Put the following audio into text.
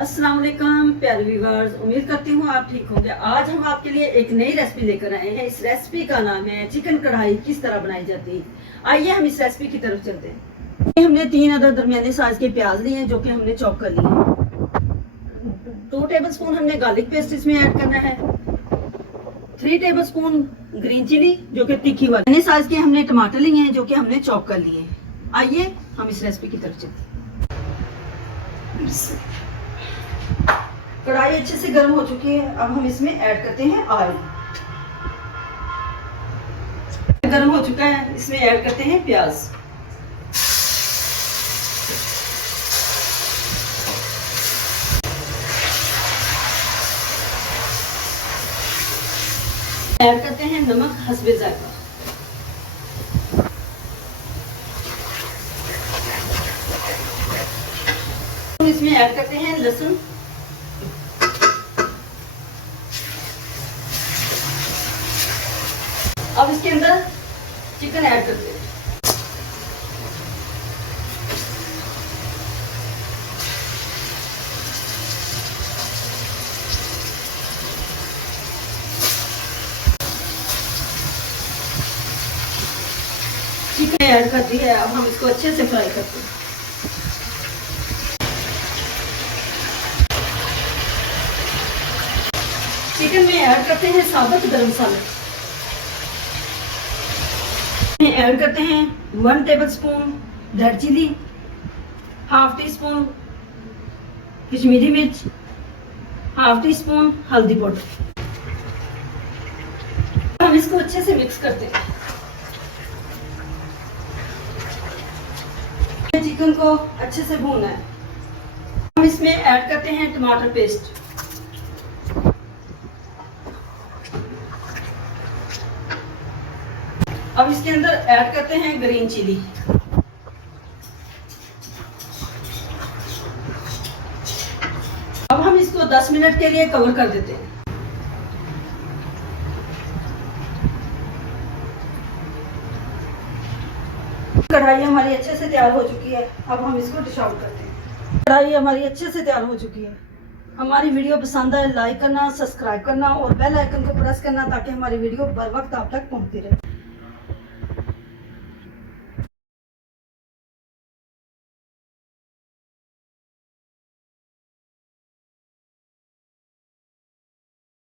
अस्सलाम वालेकुम प्यारे व्यूअर्स, उम्मीद करती हूँ आप ठीक होंगे। आज हम आपके लिए एक नई रेसिपी लेकर आए हैं। इस रेसिपी का नाम है चिकन कढ़ाई किस तरह बनाई जाती है। आइए हम इस रेसिपी की तरफ चलते हैं। ये हमने 3 अदद दरमियाने साइज के प्याज लिए हैं जो कि हमने चॉप कर लिए हैं। 2 टेबलस्पून हमने गार्लिक पेस्ट इसमें ऐड करना है। 3 टेबलस्पून ग्रीन चिली जो कि तीखी वाली साइज के हमने टमाटर लिए हैं जो कि हमने चॉप कर लिए हैं। आइए हम इस रेसिपी की तरफ चलते हैं। कढ़ाई अच्छे से गर्म हो चुकी है। अब हम इसमें ऐड करते हैं ऑयल। गर्म हो चुका है, इसमें ऐड करते हैं प्याज। ऐड करते हैं नमक हस्बे जायका। इसमें ऐड करते हैं लहसुन। अब इसके अंदर चिकन ऐड करते हैं। चिकन ऐड कर दिया है, अब हम इसको अच्छे से फ्राई करते हैं। चिकन में ऐड करते हैं साबुत गरम मसाला। ऐड करते हैं 1 tablespoon red chilli, half teaspoon Kashmiri मिर्च, हाफ टी स्पून हल्दी पाउडर। हम इसको अच्छे से मिक्स करते हैं। चिकन को अच्छे से भूनना है। हम इसमें ऐड करते हैं टमाटर पेस्ट। अब इसके अंदर ऐड करते हैं ग्रीन चिली। अब हम इसको 10 मिनट के लिए कवर कर देते हैं। कढ़ाई हमारी अच्छे से तैयार हो चुकी है। अब हम इसको डिश आउट करते हैं। कढ़ाई हमारी अच्छे से तैयार हो चुकी है। हमारी वीडियो पसंद आए लाइक करना, सब्सक्राइब करना और बेल आइकन को प्रेस करना ताकि हमारी वीडियो बर वक्त आप तक पहुंचती रहे।